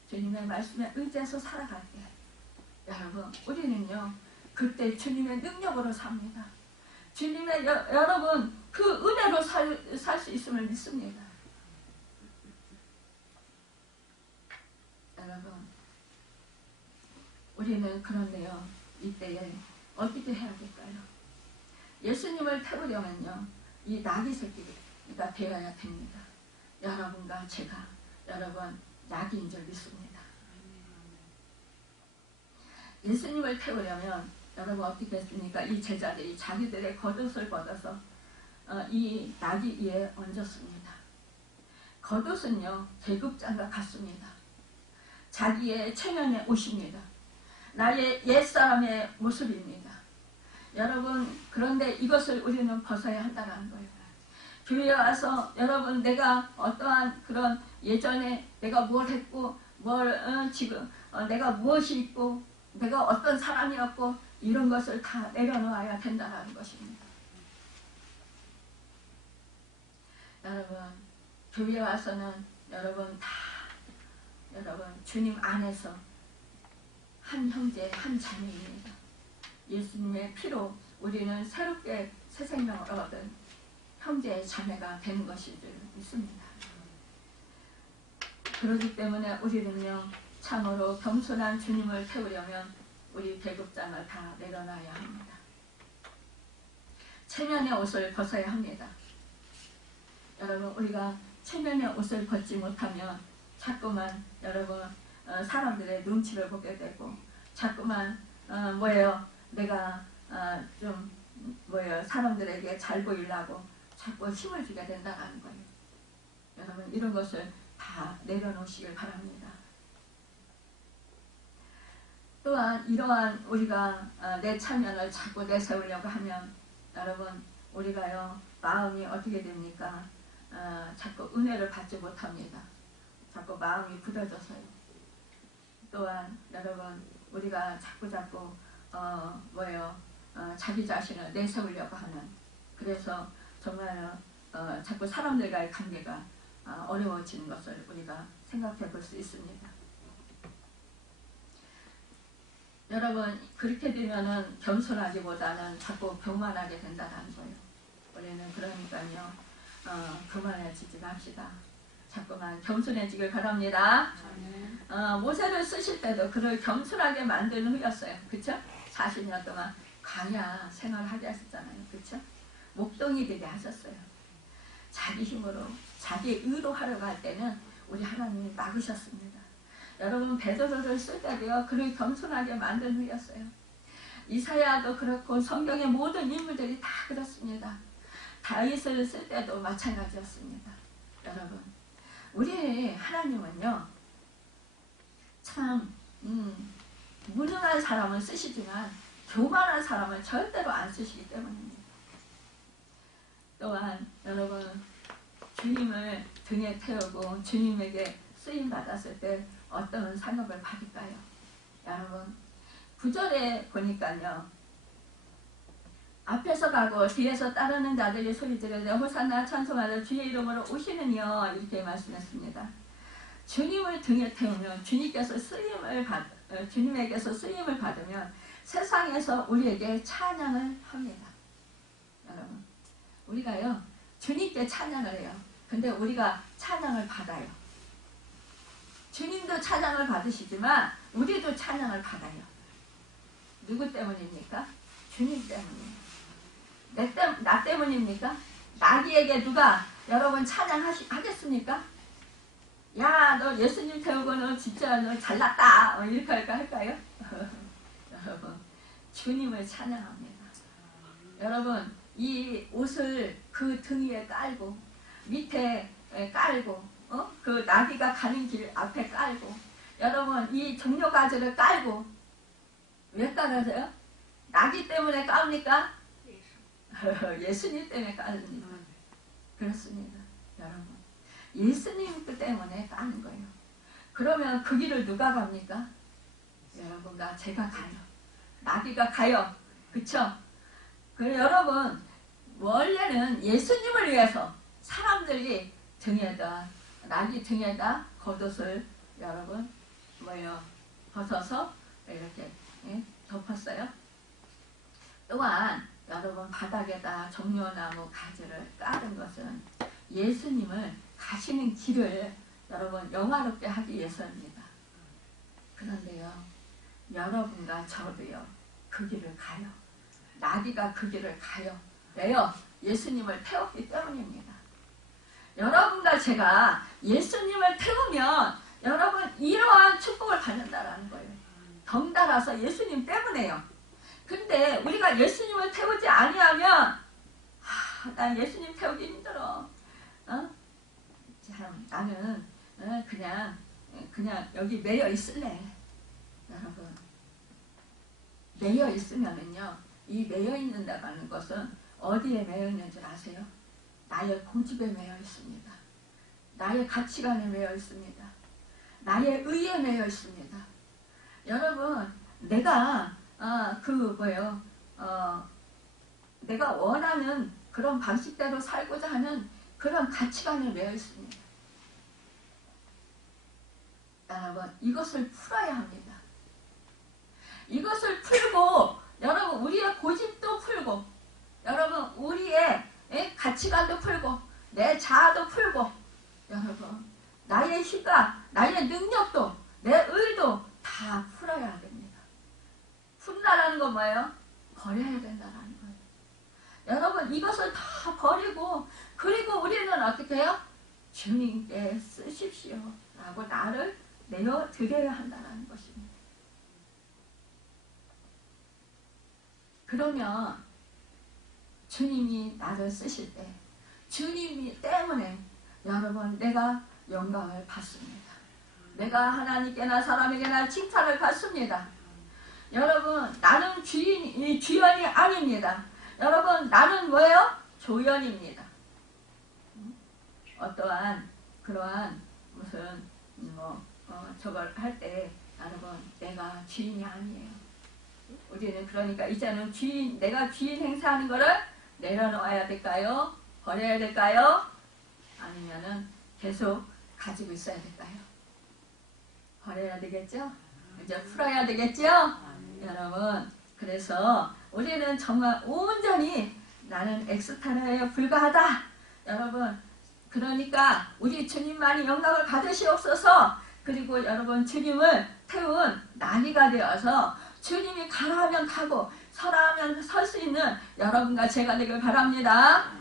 주님의 말씀에 의지해서 살아갈 때 여러분 우리는요 그때 주님의 능력으로 삽니다. 주님의 여러분 그 은혜로 살 수 있음을 믿습니다. 여러분 우리는 그런데요 이때에 어떻게 해야 될까요? 예수님을 태우려면요 이 나귀 새끼가 되어야 됩니다. 여러분과 제가 여러분 나귀인 줄 믿습니다. 예수님을 태우려면 여러분 어떻게 했습니까? 이 제자들이 자기들의 겉옷을 걷어서 이 나귀 위에 얹었습니다. 겉옷은요 계급장과 같습니다. 자기의 체면의 옷입니다. 나의 옛사람의 모습입니다. 여러분 그런데 이것을 우리는 벗어야 한다는 거예요. 교회에 와서 여러분 내가 어떠한 그런 예전에 내가 뭘 했고 지금 내가 무엇이 있고 내가 어떤 사람이었고 이런 것을 다 내려놓아야 된다는 것입니다. 여러분 교회에 와서는 여러분 다 여러분 주님 안에서 한 형제 한 자매입니다. 예수님의 피로 우리는 새롭게 새 생명을 얻은 형제 자매가 되는 것인 줄 믿습니다. 그렇기 때문에 우리는요 참으로 겸손한 주님을 태우려면 우리 계급장을 다 내려놔야 합니다. 체면의 옷을 벗어야 합니다. 여러분 우리가 체면의 옷을 벗지 못하면 자꾸만 여러분 사람들의 눈치를 보게 되고 자꾸만 내가 좀 사람들에게 잘 보이려고 자꾸 힘을 주게 된다는 거예요. 여러분 이런 것을 다 내려놓으시길 바랍니다. 또한 이러한 우리가 내 체면을 자꾸 내세우려고 하면 여러분 우리가요 마음이 어떻게 됩니까? 자꾸 은혜를 받지 못합니다. 자꾸 마음이 굳어져서요. 또한 여러분 우리가 자꾸 자기 자신을 내세우려고 하는 그래서 정말 자꾸 사람들과의 관계가 어려워지는 것을 우리가 생각해 볼 수 있습니다. 여러분 그렇게 되면은 겸손하기보다는 자꾸 교만하게 된다는 거예요. 우리는 그러니까요 교만해지지 맙시다. 자꾸만 겸손해지길 바랍니다. 모세를 쓰실 때도 그를 겸손하게 만드는 후였어요. 그쵸? 40년 동안 광야 생활하게 하셨잖아요. 그쵸? 목동이 되게 하셨어요. 자기 힘으로 자기 의로 하려고 할 때는 우리 하나님이 막으셨습니다. 여러분 베드로를 쓸 때도요 그를 겸손하게 만든 후였어요. 이사야도 그렇고 성경의 모든 인물들이 다 그렇습니다. 다윗을 쓸 때도 마찬가지였습니다. 여러분 우리 하나님은요 참 무능한 사람을 쓰시지만 교만한 사람을 절대로 안 쓰시기 때문입니다. 또한 여러분 주님을 등에 태우고 주님에게 쓰임 받았을 때 어떤 상급을 받을까요? 여러분 9절에 보니까요. 앞에서 가고 뒤에서 따르는 자들이 소리 지르되 호산나 찬송하라 주의 이름으로 오시는 이여 이렇게 말씀했습니다. 주님을 등에 태우면 주님에게서 쓰임을 받으면 세상에서 우리에게 찬양을 합니다. 여러분 우리가요 주님께 찬양을 해요. 근데 우리가 찬양을 받아요. 주님도 찬양을 받으시지만 우리도 찬양을 받아요. 누구 때문입니까? 주님 때문입니다. 나 때문입니까? 나기에게 누가 여러분 찬양하겠습니까? 야, 너 예수님 태우고 너 진짜 너 잘났다. 이렇게 할까요? 여러분, 주님을 찬양합니다. 여러분, 이 옷을 그 등 위에 깔고 밑에 깔고 그 나귀가 가는 길 앞에 깔고 여러분 이 종려가지를 깔고 왜 깔아서요? 나귀 때문에 까옵니까? 예수님 때문에 까릅니다. 그렇습니다. 여러분 예수님 때문에 까는 거예요. 그러면 그 길을 누가 갑니까? 여러분과 제가 가요. 나귀가 가요. 그쵸? 여러분 원래는 예수님을 위해서 사람들이 등에다 나귀 등에다 겉옷을 여러분 벗어서 이렇게 덮었어요. 또한 여러분 바닥에다 종려나무 가지를 깔은 것은 예수님을 가시는 길을 여러분 영화롭게 하기 위해서입니다. 그런데요 여러분과 저도요 그 길을 가요. 나귀가 그 길을 가요. 왜요? 예수님을 태웠기 때문입니다. 여러분과 제가 예수님을 태우면 여러분 이러한 축복을 받는다라는 거예요. 덩달아서 예수님 때문에요. 근데 우리가 예수님을 태우지 아니하면 난 예수님 태우기 힘들어. 참 나는 그냥 여기 매여 있을래. 여러분 매여 있으면은요 이 매여 있는다는 것은 어디에 매여 있는 줄 아세요? 나의 고집에 매여 있습니다. 나의 가치관에 매여 있습니다. 나의 의에 매여 있습니다. 여러분 내가 내가 원하는 그런 방식대로 살고자 하는 그런 가치관에 매여 있습니다. 여러분 이것을 풀어야 합니다. 이것을 풀고 여러분 우리의 고집도 풀고 여러분 우리의 가치관도 풀고 내 자아도 풀고 여러분 나의 힘과 나의 능력도 내 의도 다 풀어야 됩니다. 푼다라는 건 뭐예요? 버려야 된다라는 거예요. 여러분 이것을 다 버리고 그리고 우리는 어떻게 해요? 주님께 쓰십시오 라고 나를 내어드려야 한다는 것입니다. 그러면 주님이 나를 쓰실 때 주님이 때문에 여러분 내가 영광을 받습니다. 내가 하나님께나 사람에게나 칭찬을 받습니다. 여러분 나는 주연이 아닙니다. 여러분 나는 뭐예요? 조연입니다. 어떠한 그러한 무슨 저걸 할 때 여러분 내가 주인이 아니에요. 우리는 그러니까 이제는 내가 주인 행사하는 거를 내려놓아야 될까요? 버려야 될까요? 아니면은 계속 가지고 있어야 될까요? 버려야 되겠죠? 이제 풀어야 되겠죠? 여러분 그래서 우리는 정말 온전히 나는 엑스타나에 불과하다. 여러분 그러니까 우리 주님만이 영광을 받으시옵소서. 그리고 여러분 주님을 태운 나귀가 되어서 주님이 가라 하면 가고 서라 하면 설 수 있는 여러분과 제가 되길 바랍니다.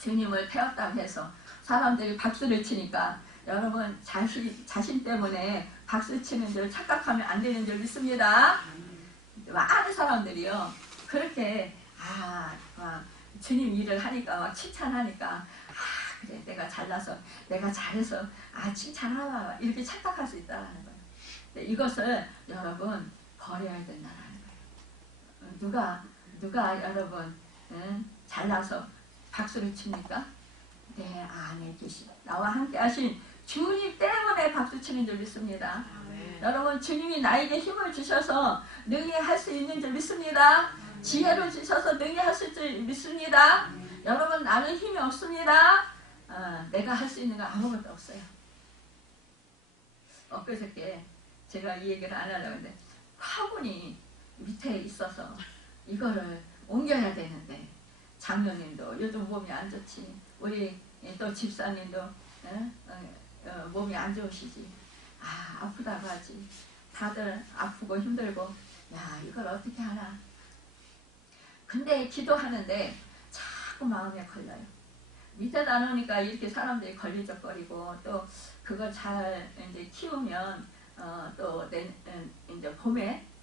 주님을 태웠다고 해서 사람들이 박수를 치니까 여러분 자신 때문에 박수 치는 줄 착각하면 안 되는 줄 믿습니다. 많은 사람들이요 그렇게 주님 일을 하니까 막 칭찬하니까 그래 내가 잘나서 내가 잘해서 칭찬하라 이렇게 착각할 수 있다는 거예요. 이것을 여러분 버려야 된다는 거예요. 누가 여러분 잘나서 박수를 칩니까? 내 안에 계신 나와 함께 하신 주님 때문에 박수 치는 줄 믿습니다. 여러분 주님이 나에게 힘을 주셔서 능히 할 수 있는 줄 믿습니다. 지혜를 주셔서 능히 하실 줄 믿습니다. 여러분 나는 힘이 없습니다. 내가 할 수 있는 건 아무것도 없어요. 엊그저께 제가 이 얘기를 안 하려고 했는데 화분이 밑에 있어서 이거를 옮겨야 되는데 장로님도 요즘 몸이 안 좋지, 우리 또 집사님도 몸이 안 좋으시지, 아프다고 하지, 다들 아프고 힘들고, 야 이걸 어떻게 하나. 근데 기도하는데 자꾸 마음에 걸려요. 밑에다 놓으니까 이렇게 사람들이 걸리적거리고, 또 그걸 잘 이제 키우면 또 이제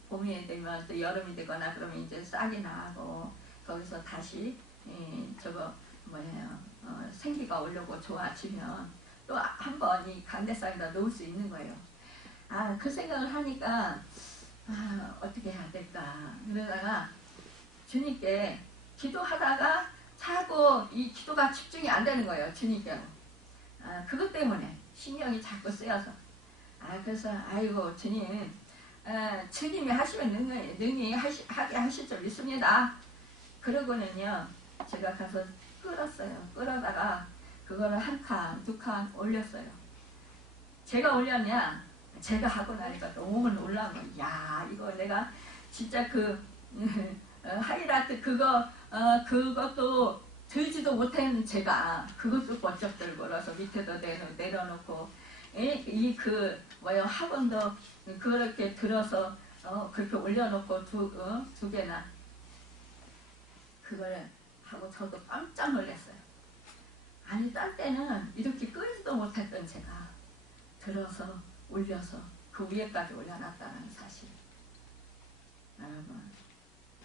봄이 되면 또 여름이 되거나 그러면 이제 싹이 나고 거기서 다시 저거 뭐예요, 생기가 오려고 좋아지면 또 한번 이 강대상에다 놓을 수 있는 거예요. 그 생각을 하니까 어떻게 해야 될까. 그러다가 주님께 기도하다가 자꾸 이 기도가 집중이 안 되는 거예요. 주님께로. 그것 때문에 신경이 자꾸 쓰여서. 그래서 아이고 주님, 주님이 하시면 능히 하게 하실 줄 믿습니다. 그러고는요 제가 가서 끌었어요. 끌어다가 그거를 한 칸, 두 칸 올렸어요. 제가 올렸냐? 제가 하고 나니까 너무 놀란 거예요. 야 이거 내가 진짜 그 하이라이트 그것도 들지도 못한 제가 그것도 번쩍 들고 그래서 밑에도 내려놓고 학원도 그렇게 들어서 그렇게 올려놓고 두 개나 그걸 하고 저도 깜짝 놀랐어요. 아니 딴 때는 이렇게 끌지도 못했던 제가 들어서 올려서 그 위에까지 올려놨다는 사실. 여러분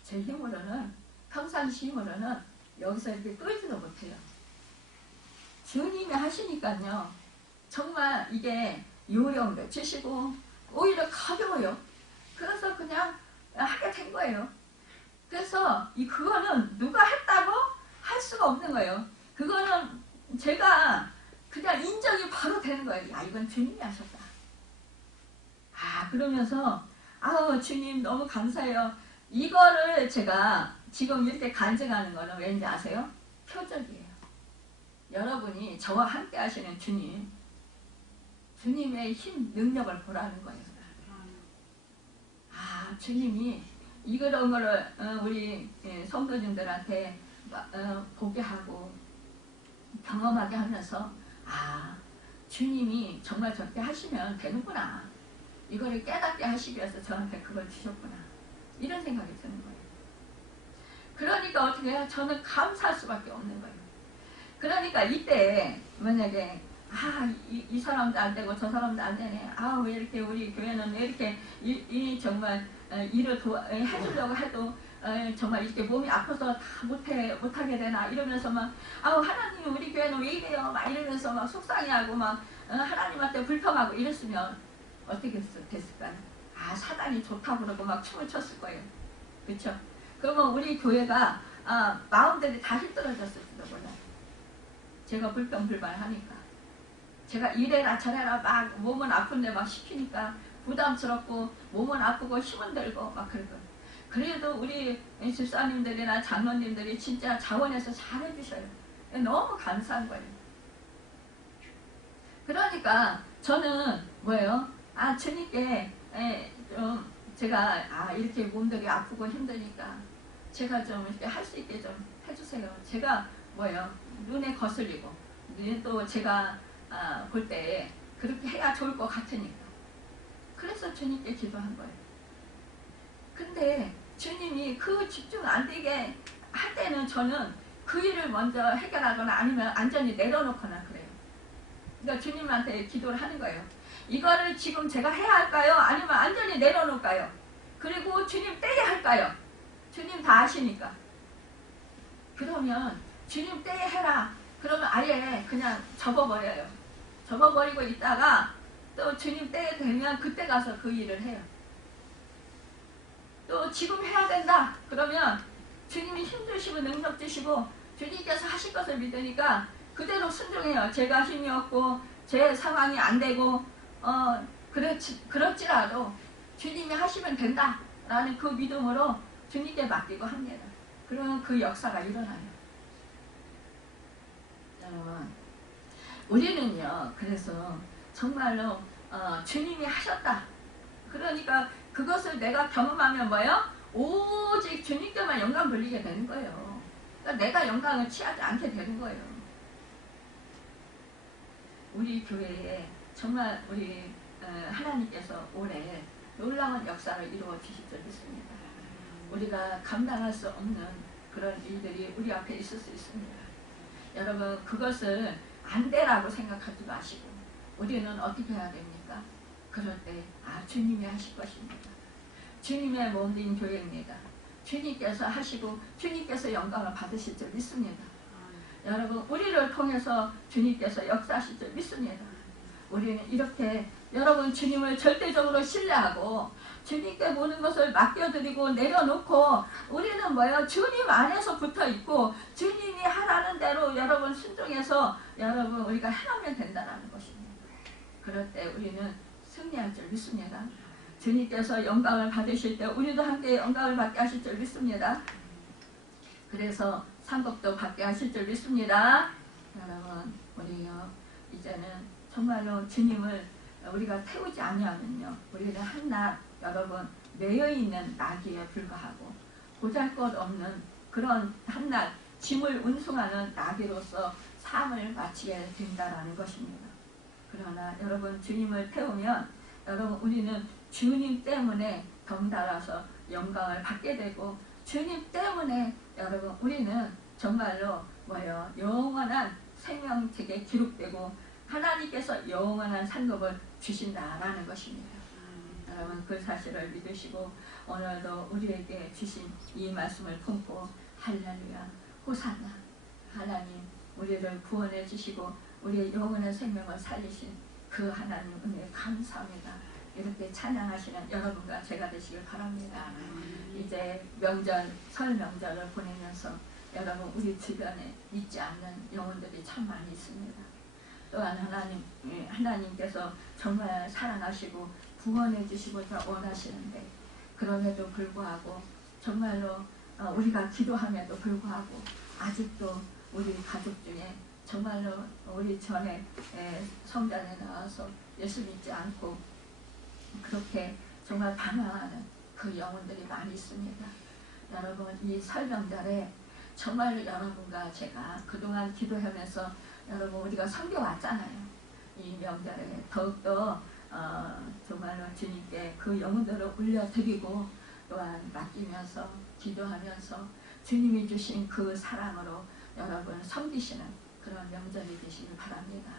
제 힘으로는, 평상시 힘으로는 여기서 이렇게 끌지도 못해요. 주님이 하시니까요 정말 이게 요령도 주시고 오히려 가벼워요. 그래서 그냥 하게 된 거예요. 그래서 그거는 누가 했다고 할 수가 없는 거예요. 그거는 제가 그냥 인정이 바로 되는 거예요. 야 이건 주님이 하셨다. 그러면서 주님 너무 감사해요. 이거를 제가 지금 이렇게 간증하는 거는 왠지 아세요? 표적이에요. 여러분이 저와 함께 하시는 주님의 힘, 능력을 보라는 거예요. 주님이 이런 거를 우리 성도님들한테 보게 하고 경험하게 하면서 주님이 정말 저렇게 하시면 되는구나. 이거를 깨닫게 하시기 위해서 저한테 그걸 주셨구나. 이런 생각이 드는 거예요. 그러니까 어떻게 해요? 저는 감사할 수밖에 없는 거예요. 그러니까 이때 만약에 이 사람도 안 되고 저 사람도 안 되네. 왜 이렇게 우리 교회는 왜 이렇게 정말 일을 해주려고 해도 정말 이렇게 몸이 아파서 다 못하게 되나 이러면서 막 하나님 우리 교회는 왜 이래요? 막 이러면서 막 속상해하고 막 하나님한테 불평하고 이랬으면 어떻게 됐을까요? 사단이 좋다고 그러고 막 춤을 췄을 거예요. 그렇죠? 그러면 우리 교회가 마음들이 다 힘들어졌을지도 몰라요. 제가 불평불만하니까. 제가 이래라 저래라 막 몸은 아픈데 막 시키니까 부담스럽고 몸은 아프고 힘은 들고 막 그러고. 그래도 우리 집사님들이나 장로님들이 진짜 자원해서 잘해주셔요. 너무 감사한 거예요. 그러니까 저는 뭐예요? 주님께 좀 제가 이렇게 몸들이 아프고 힘드니까 제가 좀 이렇게 할 수 있게 좀 해주세요. 제가 뭐예요? 눈에 거슬리고 또 제가 볼 때 그렇게 해야 좋을 것 같으니까. 그래서 주님께 기도한 거예요. 근데 주님이 그 집중 안 되게 할 때는 저는 그 일을 먼저 해결하거나 아니면 안전히 내려놓거나 그래요. 그러니까 주님한테 기도를 하는 거예요. 이거를 지금 제가 해야 할까요? 아니면 안전히 내려놓을까요? 그리고 주님 때에 할까요? 주님 다 아시니까. 그러면 주님 때에 해라. 그러면 아예 그냥 접어버려요. 접어버리고 있다가 또 주님 때에 되면 그때 가서 그 일을 해요. 또 지금 해야 된다. 그러면 주님이 힘주시고 능력 주시고 주님께서 하실 것을 믿으니까 그대로 순종해요. 제가 힘이 없고 제 상황이 안 되고 그렇지라도 주님이 하시면 된다 라는 그 믿음으로 주님께 맡기고 합니다. 그러면 그 역사가 일어나요. 여러분, 우리는요, 그래서 정말로 주님이 하셨다. 그러니까 그것을 내가 경험하면 뭐예요? 오직 주님께만 영광 돌리게 되는 거예요. 그러니까 내가 영광을 취하지 않게 되는 거예요. 우리 교회에 정말 우리 하나님께서 올해 놀라운 역사를 이루어 주실 줄 믿습니다. 우리가 감당할 수 없는 그런 일들이 우리 앞에 있을 수 있습니다. 여러분, 그것을 안 되라고 생각하지 마시고 우리는 어떻게 해야 됩니까? 그럴 때 주님이 하실 것입니다. 주님의 몸인 교회입니다. 주님께서 하시고 주님께서 영광을 받으실 줄 믿습니다. 여러분, 우리를 통해서 주님께서 역사하실 줄 믿습니다. 우리는 이렇게 여러분 주님을 절대적으로 신뢰하고 주님께 모든 것을 맡겨드리고 내려놓고 우리는 뭐예요? 주님 안에서 붙어있고 주님이 하라는 대로 여러분 순종해서 여러분 우리가 행하면 된다는 것입니다. 그럴 때 우리는 승리할 줄 믿습니다. 주님께서 영광을 받으실 때 우리도 함께 영광을 받게 하실 줄 믿습니다. 그래서 상급도 받게 하실 줄 믿습니다. 여러분, 우리요 이제는 정말로 주님을 우리가 태우지 아니하면요 우리는 한낱 여러분 매여있는 나귀에 불과하고 보잘것없는 그런 한낱 짐을 운송하는 나귀로서 삶을 마치게 된다는 것입니다. 그러나 여러분 주님을 태우면 여러분 우리는 주님 때문에 덩달아서 영광을 받게 되고 주님 때문에 여러분 우리는 정말로 뭐예요? 영원한 생명책에 기록되고 하나님께서 영원한 상급을 주신다라는 것입니다. 여러분 그 사실을 믿으시고 오늘도 우리에게 주신 이 말씀을 품고 할렐루야 호산나 하나님 우리를 구원해 주시고 우리의 영원한 생명을 살리신 그 하나님 은혜 감사합니다. 이렇게 찬양하시는 여러분과 제가 되시길 바랍니다. 이제 명절 설 명절을 보내면서 여러분 우리 주변에 믿지 않는 영혼들이 참 많이 있습니다. 또한 하나님께서 정말 사랑하시고 구원해 주시고자 원하시는데 그럼에도 불구하고 정말로 우리가 기도함에도 불구하고 아직도 우리 가족 중에 정말로 우리 전에 성전에 나와서 예수 믿지 않고 그렇게 정말 방황하는 그 영혼들이 많이 있습니다. 여러분 이 설명절에 정말로 여러분과 제가 그동안 기도하면서 여러분 우리가 섬겨왔잖아요. 이 명절에 더욱더 정말로 주님께 그 영혼들을 올려드리고 또한 맡기면서 기도하면서 주님이 주신 그 사랑으로 여러분 섬기시는 그런 명절이 되시길 바랍니다.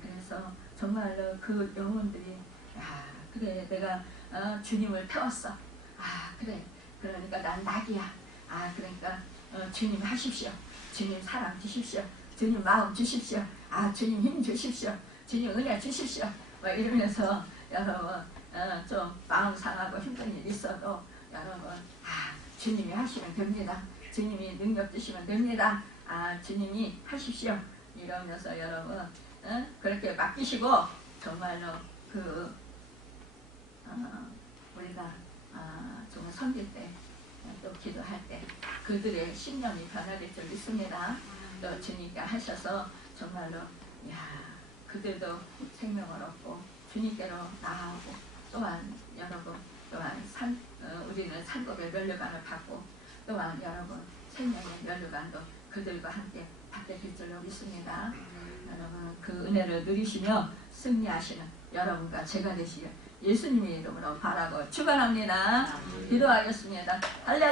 그래서 정말로 그 영혼들이 그래 내가 주님을 태웠어. 그래 그러니까 난 낙이야. 그러니까 주님 하십시오. 주님 사랑 주십시오. 주님 마음 주십시오. 주님 힘 주십시오. 주님 은혜 주십시오. 막 이러면서 여러분 좀 마음 상하고 힘든 일이 있어도 여러분 주님이 하시면 됩니다. 주님이 능력 주시면 됩니다. 주님이 하십시오. 이러면서 여러분 그렇게 맡기시고 정말로 우리가 정말 섬길 때 또 기도할 때 그들의 신념이 변화될 줄 믿습니다. 또 주님께 하셔서 정말로 그들도 생명을 얻고 주님께로 나아오고 또한 여러분 또한 우리는 상급의 면류관을 받고 또한 여러분 생명의 면류관도 그들과 함께 받게 될 줄로 믿습니다. 여러분 그 은혜를 누리시며 승리하시는 여러분과 제가 되시길 예수님의 이름으로 바라고 축원합니다. 기도하겠습니다. 할렐루야.